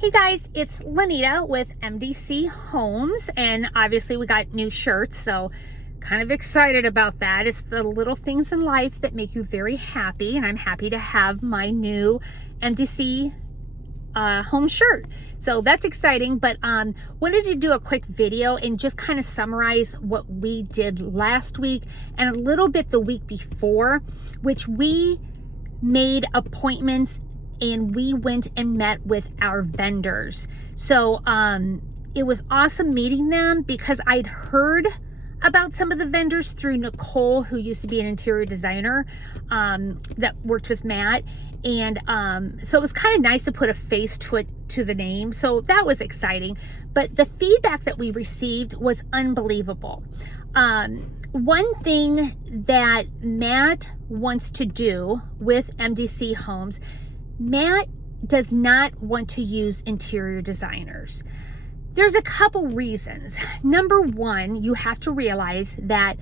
Hey guys, it's Lanita with MDC Homes, and obviously we got new shirts, so kind of excited about that. It's the little things in life that make you very happy, and I'm happy to have my new MDC home shirt. So that's exciting, but wanted to do a quick video and just kind of summarize what we did last week and a little bit the week before, which we made appointments and we went and met with our vendors. So it was awesome meeting them because I'd heard about some of the vendors through Nicole, who used to be an interior designer that worked with Matt. And so it was kind of nice to put a face to the name. So that was exciting. But the feedback that we received was unbelievable. One thing that Matt wants to do with MDC Homes, Matt does not want to use interior designers. There's a couple reasons. Number one, you have to realize that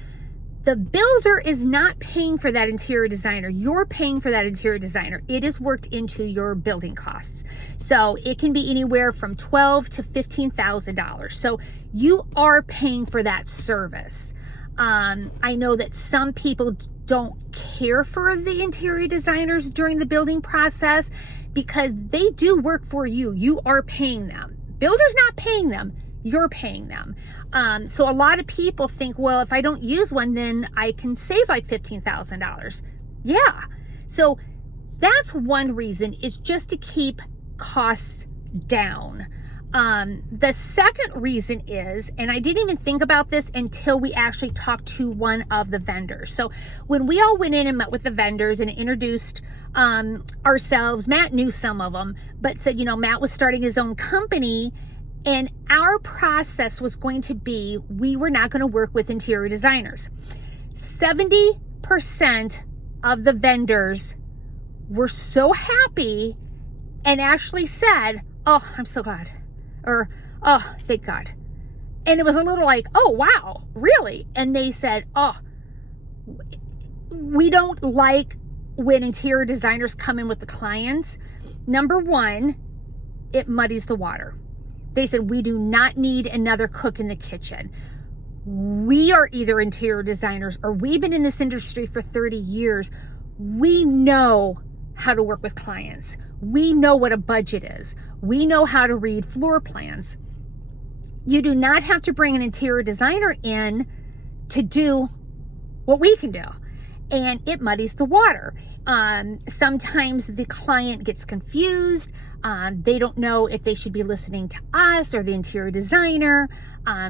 the builder is not paying for that interior designer. You're paying for that interior designer. It is worked into your building costs. So it can be anywhere from $12,000 to $15,000. So you are paying for that service. I know that some people don't care for the interior designers during the building process because they do work for you. You are paying them. Builder's not paying them. You're paying them. So a lot of people think, well, if I don't use one, then I can save like $15,000. Yeah. So that's one reason, is just to keep costs down. The second reason is, and I didn't even think about this until we actually talked to one of the vendors. So when we all went in and met with the vendors and introduced ourselves, Matt knew some of them, but said, Matt was starting his own company, and our process was going to be, we were not going to work with interior designers. 70% of the vendors were so happy and actually said, oh, I'm so glad. Or, oh, thank God. And it was a little like, oh, wow, really? And they said, oh, we don't like when interior designers come in with the clients. Number one, it muddies the water. They said, we do not need another cook in the kitchen. We are either interior designers or we've been in this industry for 30 years. We know how to work with clients. We know what a budget is. We know how to read floor plans. You do not have to bring an interior designer in to do what we can do. And it muddies the water. Sometimes the client gets confused. They don't know if they should be listening to us or the interior designer.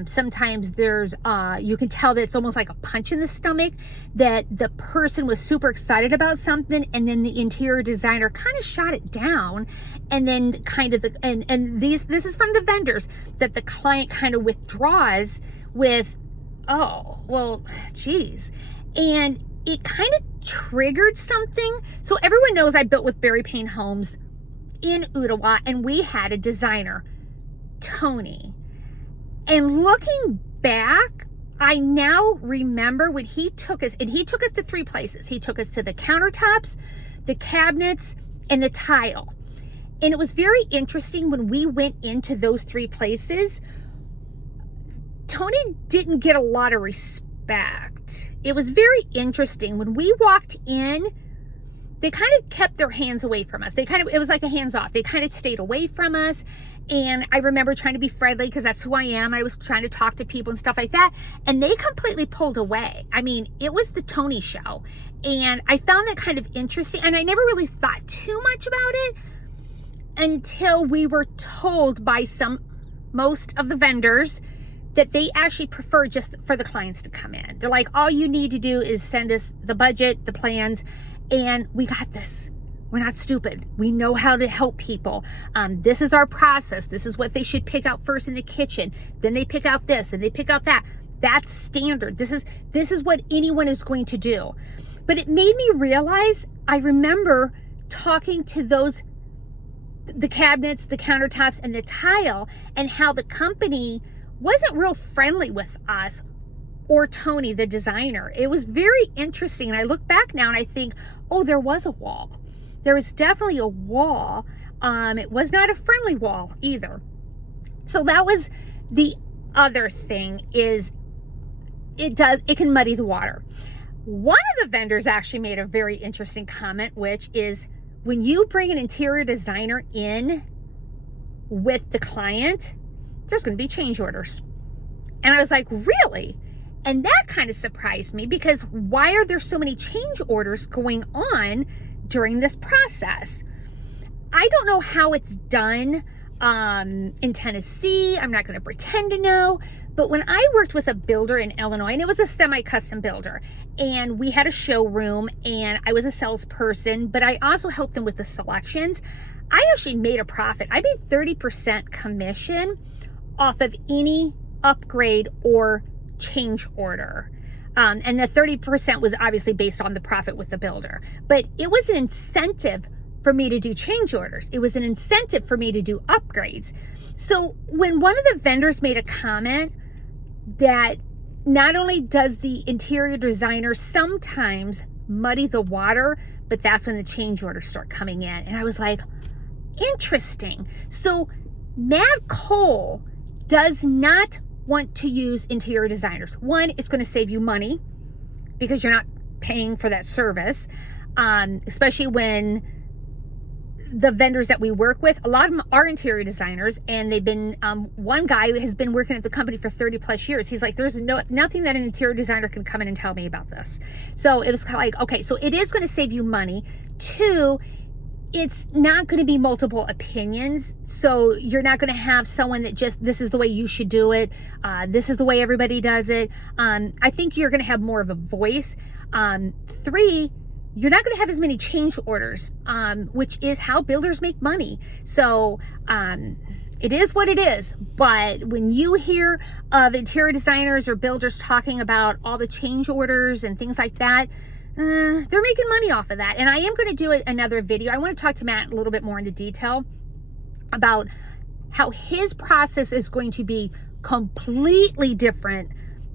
Sometimes there's, you can tell that it's almost like a punch in the stomach, that the person was super excited about something and then the interior designer kind of shot it down, and then kind of, this is from the vendors, that the client kind of withdraws with, oh, well, geez. And it kind of triggered something. So everyone knows I built with Barry Payne Homes in Ottawa, and we had a designer, Tony. And looking back, I now remember when he took us, and he took us to three places. He took us to the countertops, the cabinets, and the tile. And it was very interesting when we went into those three places. Tony didn't get a lot of respect. It was very interesting. When we walked in, they kind of kept their hands away from us. It was like a hands off. They kind of stayed away from us. And I remember trying to be friendly because that's who I am. I was trying to talk to people and stuff like that. And they completely pulled away. I mean, it was the Tony show. And I found that kind of interesting. And I never really thought too much about it until we were told by most of the vendors that they actually prefer just for the clients to come in. They're like, all you need to do is send us the budget, the plans, and we got this. We're not stupid. We know how to help people. This is our process. This is what they should pick out first in the kitchen. Then they pick out this and they pick out that. That's standard. This is what anyone is going to do. But it made me realize, I remember talking to the cabinets, the countertops, and the tile, and how the company wasn't real friendly with us or Tony, the designer. It was very interesting. And I look back now and I think, oh, there was a wall. There was definitely a wall It was not a friendly wall either. So that was the other thing, is it can muddy the water. One of the vendors actually made a very interesting comment, which is when you bring an interior designer in with the client, there's going to be change orders. And I was like, really? And that kind of surprised me, because why are there so many change orders going on during this process? I don't know how it's done in Tennessee. I'm not going to pretend to know. But when I worked with a builder in Illinois, and it was a semi-custom builder, and we had a showroom, and I was a salesperson, but I also helped them with the selections, I actually made a profit. I made 30% commission off of any upgrade or change order. And the 30% was obviously based on the profit with the builder. But it was an incentive for me to do change orders. It was an incentive for me to do upgrades. So when one of the vendors made a comment that not only does the interior designer sometimes muddy the water, but that's when the change orders start coming in. And I was like, interesting. So Matt Cole does not want to use interior designers. One, it's going to save you money because you're not paying for that service, especially when the vendors that we work with, a lot of them are interior designers, and they've been, one guy has been working at the company for 30 plus years. He's like, there's nothing that an interior designer can come in and tell me about this. So it was kind of like, okay, so it is going to save you money. Two, it's not going to be multiple opinions. So you're not going to have someone that just, this is the way you should do it. This is the way everybody does it. I think you're going to have more of a voice. Three, you're not going to have as many change orders, which is how builders make money. So it is what it is. But when you hear of interior designers or builders talking about all the change orders and things like that, they're making money off of that. And I am going to do another video. I want to talk to Matt a little bit more into detail about how his process is going to be completely different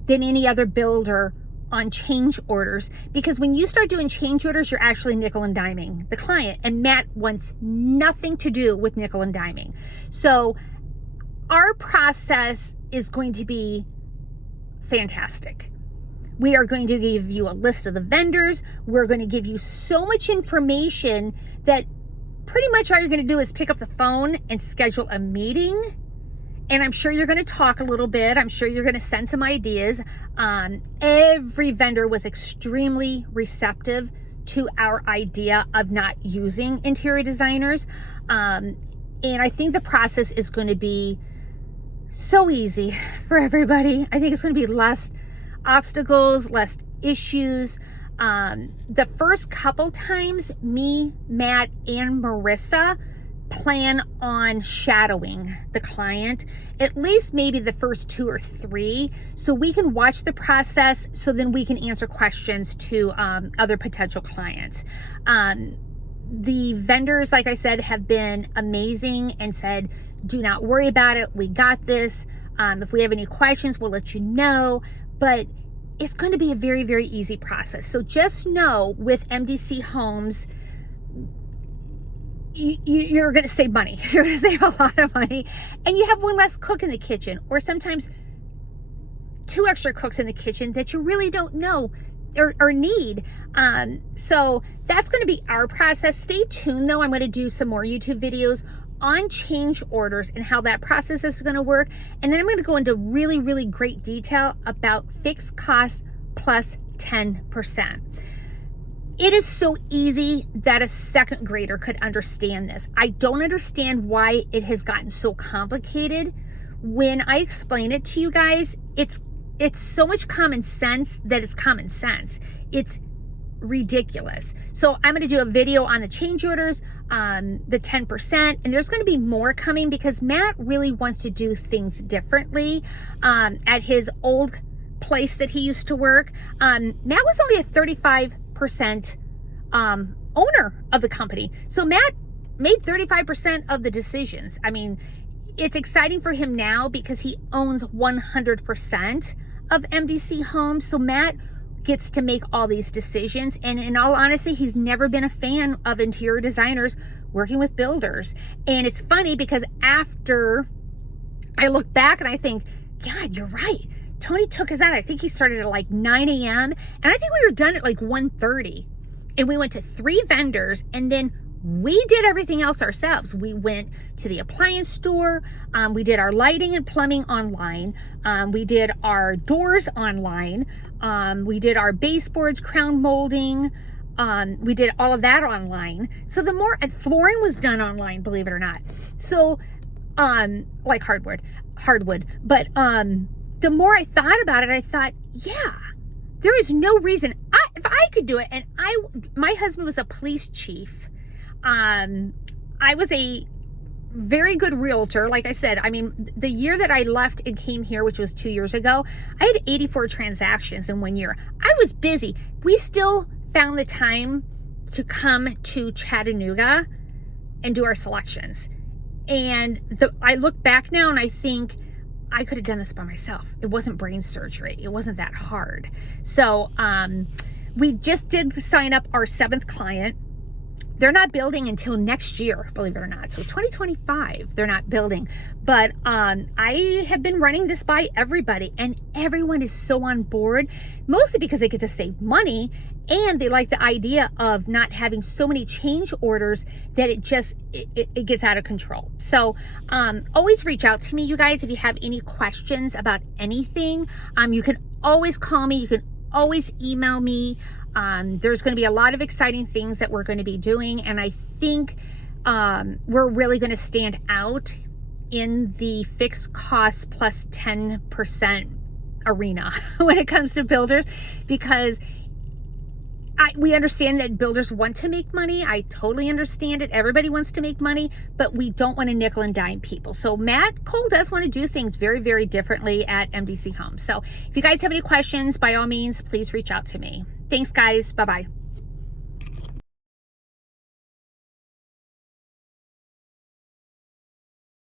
than any other builder on change orders, because when you start doing change orders, you're actually nickel and diming the client, and Matt wants nothing to do with nickel and diming. So our process is going to be fantastic. We are going to give you a list of the vendors. We're going to give you so much information that pretty much all you're going to do is pick up the phone and schedule a meeting. And I'm sure you're going to talk a little bit. I'm sure you're going to send some ideas. Every vendor was extremely receptive to our idea of not using interior designers. And I think the process is going to be so easy for everybody. I think it's going to be less obstacles, less issues. The first couple times, me, Matt, and Marissa plan on shadowing the client, at least maybe the first 2 or 3, so we can watch the process, so then we can answer questions to other potential clients. The vendors, like I said, have been amazing and said, do not worry about it, we got this. If we have any questions, we'll let you know. But it's going to be a very, very easy process. So just know, with MDC Homes, you're going to save money. You're going to save a lot of money, and you have one less cook in the kitchen, or sometimes 2 extra cooks in the kitchen that you really don't know or need. So that's going to be our process. Stay tuned though. I'm going to do some more YouTube videos on change orders and how that process is going to work. And then I'm going to go into really, really great detail about fixed costs plus 10%. It is so easy that a second grader could understand this. I don't understand why it has gotten so complicated. When I explain it to you guys, it's so much common sense that it's common sense. It's ridiculous. So I'm going to do a video on the change orders, the 10%, and there's going to be more coming because Matt really wants to do things differently. At his old place that he used to work, Matt was only a 35% owner of the company. So Matt made 35% of the decisions. I mean, it's exciting for him now because he owns 100% of MDC Homes. So Matt gets to make all these decisions. And in all honesty, he's never been a fan of interior designers working with builders. And it's funny because after I look back and I think, God, you're right. Tony took us out. I think he started at like 9 a.m. And I think we were done at like 1:30. And we went to 3 vendors, and then we did everything else ourselves. We went to the appliance store. We did our lighting and plumbing online. We did our doors online. We did our baseboards, crown molding. We did all of that online. So the more flooring was done online, believe it or not. So, like hardwood, but, the more I thought about it, I thought, yeah, there is no reason if I could do it. And my husband was a police chief. I was a very good realtor. Like I said, I mean, the year that I left and came here, which was 2 years ago, I had 84 transactions in 1 year. I was busy. We still found the time to come to Chattanooga and do our selections. And I look back now and I think I could have done this by myself. It wasn't brain surgery. It wasn't that hard. So we just did sign up our 7th client. They're not building until next year, believe it or not. So 2025, they're not building. But I have been running this by everybody, and everyone is so on board, mostly because they get to save money, and they like the idea of not having so many change orders that it gets out of control. So always reach out to me, you guys, if you have any questions about anything. You can always call me. You can always email me. There's going to be a lot of exciting things that we're going to be doing, and I think we're really going to stand out in the fixed cost plus 10% arena when it comes to builders, because we understand that builders want to make money. I totally understand it. Everybody wants to make money, but we don't want to nickel and dime people. So Matt Cole does want to do things very, very differently at MDC Homes. So if you guys have any questions, by all means, please reach out to me. Thanks, guys. Bye-bye.